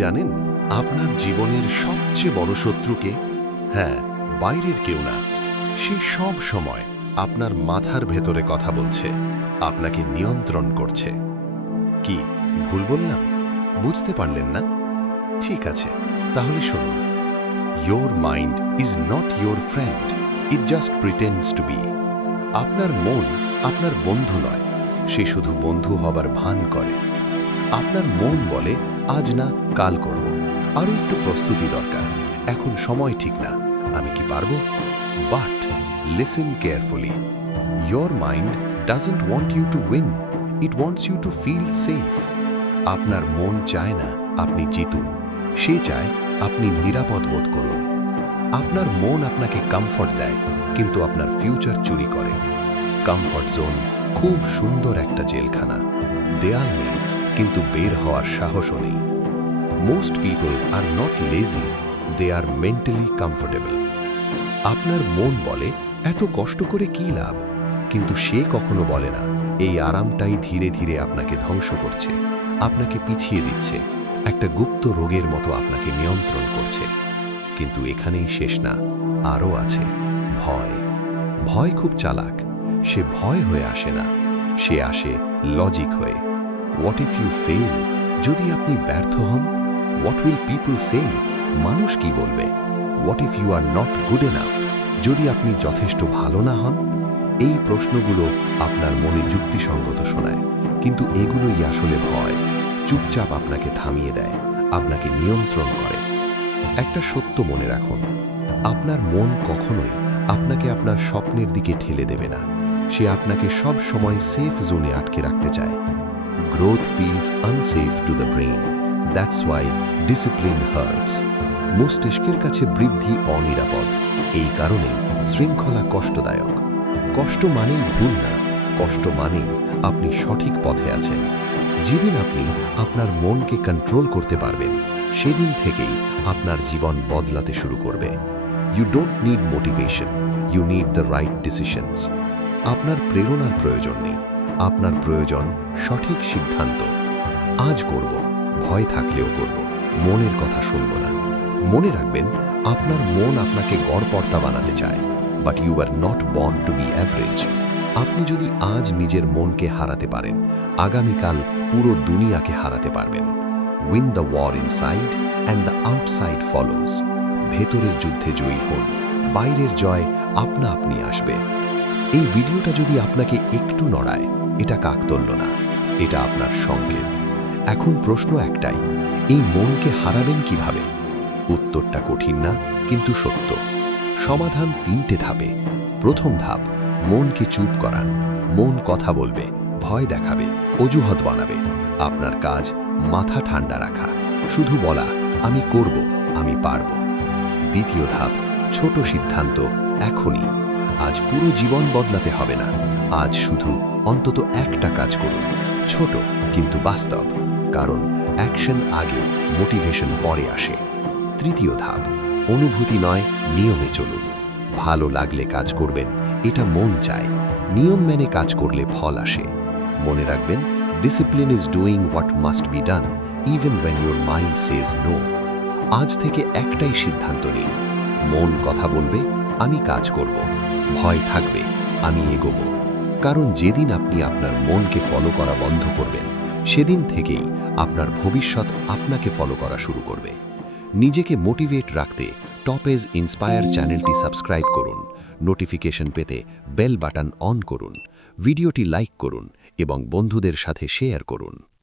জানেন আপনার জীবনের সবচেয়ে বড় শত্রুকে? হ্যাঁ, বাইরের কেউ না, সে সব সময় আপনার মাথার ভেতরে কথা বলছে, আপনাকে নিয়ন্ত্রণ করছে। কি ভুল বললাম? বুঝতে পারলেন না? ঠিক আছে, তাহলে শুনুন। Your mind is not your friend, it just pretends to be. আপনার মন আপনার বন্ধু নয়, সে শুধু বন্ধু হবার ভান করে। আপনার মন বলে আজ না কাল করব, আরও একটু প্রস্তুতি দরকার, এখন সময় ঠিক না, আমি কি পারবো? But listen carefully, your mind doesn't want you to win, it wants you to feel safe. আপনার মন চায় না আপনি জিতুন, সে চায় আপনি নিরাপদ বোধ করুন। আপনার মন আপনাকে কমফর্ট দেয়, কিন্তু আপনার ফিউচার চুরি করে। কমফর্ট জোন খুব সুন্দর একটা জেলখানা, দেয়াল নেই কিন্তু বের হওয়ার সাহসও নেই। Most people are not lazy, they are mentally comfortable. আপনার মন বলে এত কষ্ট করে কী লাভ, কিন্তু সে কখনো বলে না এই আরামটাই ধীরে ধীরে আপনাকে ধ্বংস করছে, আপনাকে পিছিয়ে দিচ্ছে, একটা গুপ্ত রোগের মতো আপনাকে নিয়ন্ত্রণ করছে। কিন্তু এখানেই শেষ না, আরও আছে ভয়। ভয় খুব চালাক, সে ভয় হয়ে আসে না, সে আসে লজিক হয়ে। What if you fail? যদি আপনি ব্যর্থ হন? What will people say? মানুষ কি বলবে? What if you are not good enough? যদি আপনি যথেষ্ট ভালো না হন? এই প্রশ্নগুলো আপনার মনে যুক্তিসঙ্গত শোনায়, কিন্তু এগুলোই আসলে ভয়। চুপচাপ আপনাকে থামিয়ে দেয়, আপনাকে নিয়ন্ত্রণ করে। একটা সত্য মনে রাখুন, আপনার মন কখনোই আপনাকে আপনার স্বপ্নের দিকে ঠেলে দেবে না, সে আপনাকে সব সময় সেফ জোনে আটকে রাখতে চায়। Growth feels unsafe to the brain, that's why discipline hurts. মস্তিষ্কের কাছে বৃদ্ধি অনিরাপদ, এই কারণেই শৃঙ্খলা কষ্টদায়ক। কষ্ট মানেই ভুল না, কষ্ট মানেই আপনি সঠিক পথে আছেন। যেদিন আপনি আপনার মনকে কন্ট্রোল করতে পারবেন, সেদিন থেকেই আপনার জীবন বদলাতে শুরু করবে। You don't need motivation, you need the right decisions. আপনার প্রেরণার প্রয়োজন নেই, আপনার প্রয়োজন সঠিক সিদ্ধান্ত। আজ করব, ভয় থাকলেও করব, মনের কথা শুনব না। মনে রাখবেন, আপনার মন আপনাকে গড়পড়তা বানাতে চায়, but you are not born to be average. আপনি যদি আজ নিজের মনকে হারাতে পারেন, আগামীকাল পুরো দুনিয়াকে হারাতে পারবেন। Win the war inside and the outside follows. ভেতরের যুদ্ধে জয়ী হন, বাইরের জয় আপনা আপনি আসবে। এই ভিডিওটা যদি আপনাকে একটু নড়ায়, এটা কাকতালীয় না, এটা আপনার সংকেত। এখন প্রশ্ন একটাই, এই মনকে হারাবেন কিভাবে? উত্তরটা কঠিন না, কিন্তু সত্য। সমাধান 3টে ধাপে। প্রথম ধাপ, মনকে চুপ করান। মন কথা বলবে, ভয় দেখাবে, অজুহাত বানাবে। আপনার কাজ মাথা ঠান্ডা রাখা, শুধু বলা আমি করব, আমি পারব। দ্বিতীয় ধাপ, ছোট সিদ্ধান্ত এখনই। আজ পুরো জীবন বদলাতে হবে না, আজ শুধু অন্তত একটা কাজ করুন, ছোট কিন্তু বাস্তব, কারণ অ্যাকশন আগে, মোটিভেশন পরে আসে। তৃতীয় ধাপ, অনুভূতি নয়, নিয়মে চলুন। ভালো লাগলে কাজ করবেন, এটা মন চায়। নিয়ম মেনে কাজ করলে ফল আসে। মনে রাখবেন, discipline is doing what must be done even when your mind says no. আজ থেকে একটাই সিদ্ধান্ত নিন, মন কথা বলবে আমি কাজ করব, ভয় থাকবে আমি এগোব। কারণ যেদিন আপনি আপনার মনকে ফলো করা বন্ধ করবেন, সেদিন থেকেই আপনার ভবিষ্যৎ আপনাকে ফলো করা শুরু করবে। নিজেকে মোটিভেট রাখতে টপ এজ ইন্সপায়ার চ্যানেলটি সাবস্ক্রাইব করুন, নোটিফিকেশন পেতে বেল বাটন অন করুন, ভিডিওটি লাইক করুন এবং বন্ধুদের সাথে শেয়ার করুন।